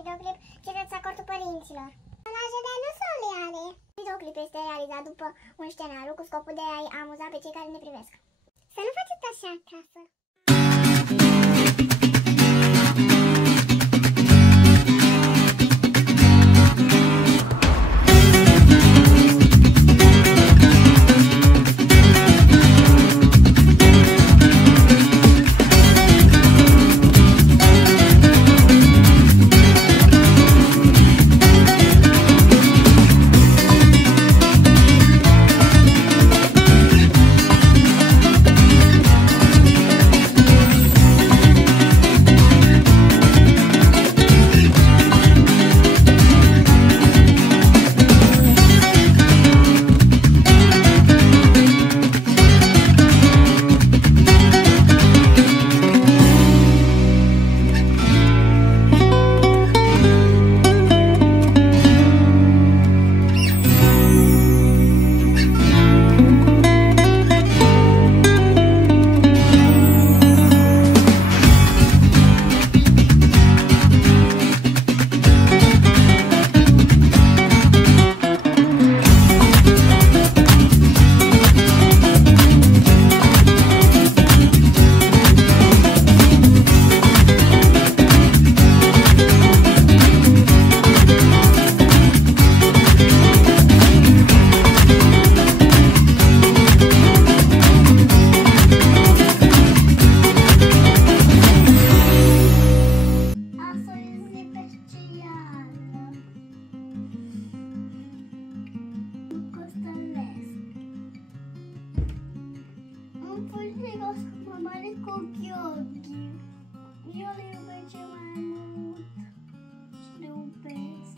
videoclip ce vreți acordul părinților. Personajele nu sunt reale. Videoclipul este realizat după un scenariu cu scopul de a-i amuza pe cei care ne privesc. Să nu faceți așa acasă. Cu Gheorghe. Eu le iubesc cel mai mult și le iubesc.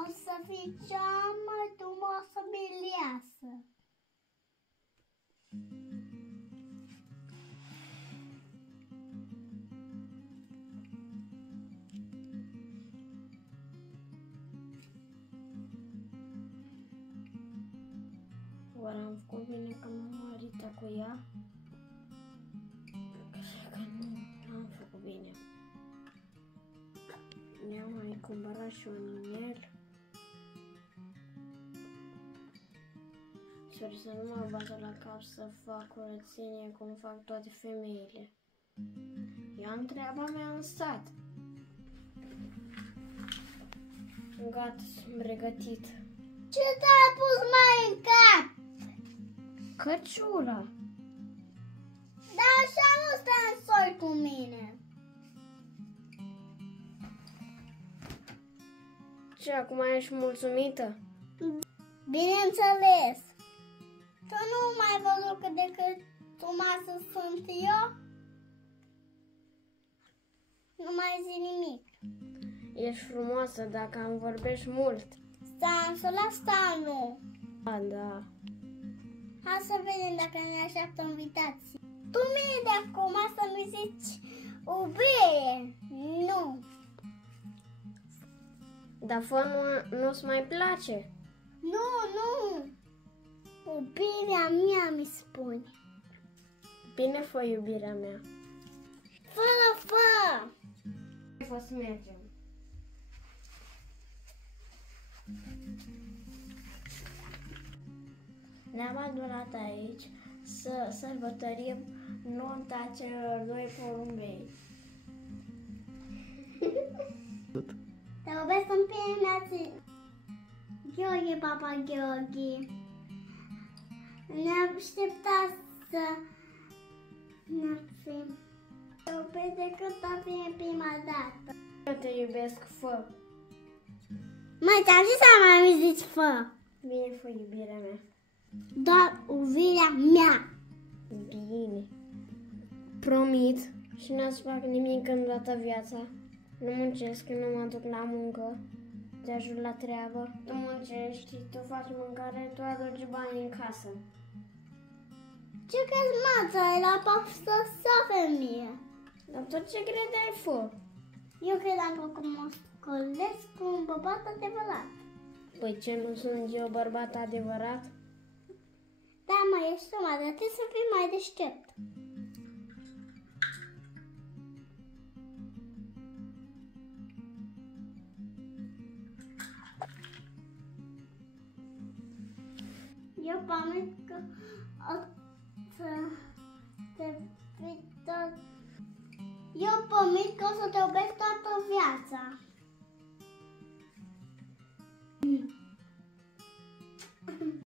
O să fii cea mai frumoasă biliasă. Oare am făcut bine că m-am măritat cu ea? Cred că nu, n-am făcut bine. Ne-am mai cumpărat și un inel. Sper să nu mă bată la cap să fac curățenie cum fac toate femeile. Eu am treaba mea în sat. Gata, sunt pregătit. Ce ți-ai pus mai în cap? Căciula! Dar așa nu stai în soi cu mine. Ce, acum ești mulțumită? Bineînțeles. Tu nu mai văzut cât de cât frumoasă sunt eu? Nu mai zi nimic. Ești frumoasă dacă îmi vorbești mult. Stansul ăsta nu. Da. Hai să vedem dacă ne așteaptă invitații. Tu mie de acum să-mi zici iubire. Nu. Dar fă nu-ți mai place. Nu. Iubirea mea mi spune. Bine, fă iubirea mea. Fă. Fă să mergem. Ne-am adunat aici să sărbătorim nunta celor doi porumbei. Te iubesc în pielea Gheorghe, papa Gheorghe. Ne aștepta să ne fim. Te iubesc decât a fi prima dată. Eu te iubesc, fă. Măi, ți-am zis să mai zici fă. Bine, fă iubirea mea. Doar iubirea mea. Bine. Promit și n-ați fac nimic în toată viața. Nu muncesc, nu mă duc la muncă. Te ajut la treabă. Tu muncești, tu faci mâncare, tu aduci bani în casă. Ce crezi, mă, ți-ai la poftă să femeie? Dar tot ce credeai, fă. Eu credeam că mă scolesc cu un bărbat adevărat. Păi ce, nu sunt eu bărbat adevărat? Da, mai ești suma, dar trebuie să fii mai deștept. Eu promit că o să te iubesc tot. Eu promit că o să te iubesc toată viața.